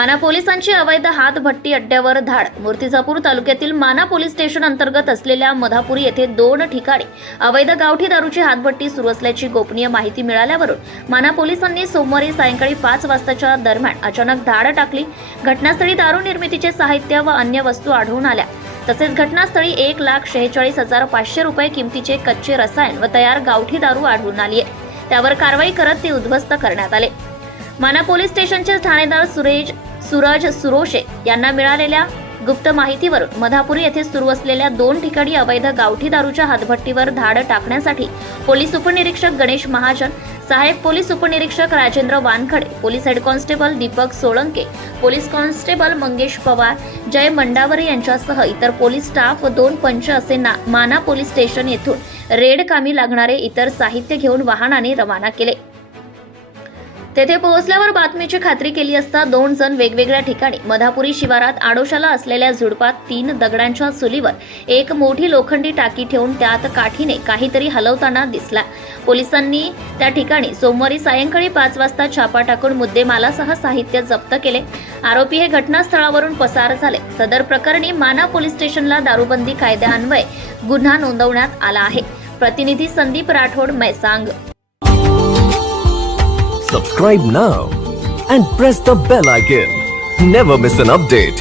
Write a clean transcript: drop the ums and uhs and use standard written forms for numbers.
माना पोलिसांची अवैध हातभट्टी अड्ड्यावर धाड. मूर्तिजापूर तालुक्यातील माना पोलीस स्टेशन अंतर्गत असलेल्या मधापुरी येथे 2 ठिकाणी अवैध गावठी दारूची हातभट्टी सुरू असल्याची गोपनीय माहिती मिळाल्यावरून माना पोलिसांनी सोमवारी सायंकाळी 5 वाजताच्या दरम्यान अचानक धाड टाकली. घटनास्थळी दारू निर्मितीचे साहित्य व अन्य वस्तू आढळून आल्या. तसेच घटनास्थळी 1,46,500 रुपये किमतीचे कच्चे रसायन व तयार गावठी दारू आढळून आली आहे. त्यावर कारवाई करत ते उद्ध्वस्त करण्यात आले. माना पोलीस स्टेशनचे ठाणेदार सूरज सुरोशे यांना मिळालेल्या गुप्त माहितीवरून मधापुरी येथे सुरू असलेल्या 2 ठिकाणी अवैध गावठी दारूच्या हातभट्टीवर धाड टाकण्यासाठी पोलीस उपनिरीक्षक गणेश महाजन, सहाय्यक पोलीस उपनिरीक्षक Rajendra Wankhede, police head constable Deepak Solanke, police constable Mangesh Pawar, Jay Mandavare यांच्यासह इतर पोलीस स्टाफ व 2 पंच असे माना पोलीस स्टेशन येथून रेड कामी लागणारे इतर साहित्य घेऊन वाहनाने रवाना केले. तेथे पोहोचल्यावर बातमीची खात्री केली असता 2 जण वेगवेगळ्या ठिकाणी मधापुरी शिवारात आडोशाला असलेल्या झुडपात 3 दगडांच्या चुलीवर एक मोठी लोखंडी टाकी ठेवून त्यात काठीने काहीतरी हलवताना दिसला. पोलिसांनी त्या ठिकाणी सोमवारी सायंकाळी 5 वाजता छापा टाकून मुद्देमालासह साहित्य जप्त केले. आरोपी हे घटनास्थळावरून पसार झाले. सदर प्रकरणी माना पोलीस स्टेशनला दारूबंदी कायद्यान्वये गुन्हा नोंदवण्यात आला आहे. प्रतिनिधी Sandeep Rathod, Maisang. Subscribe now and press the bell icon. Never miss an update.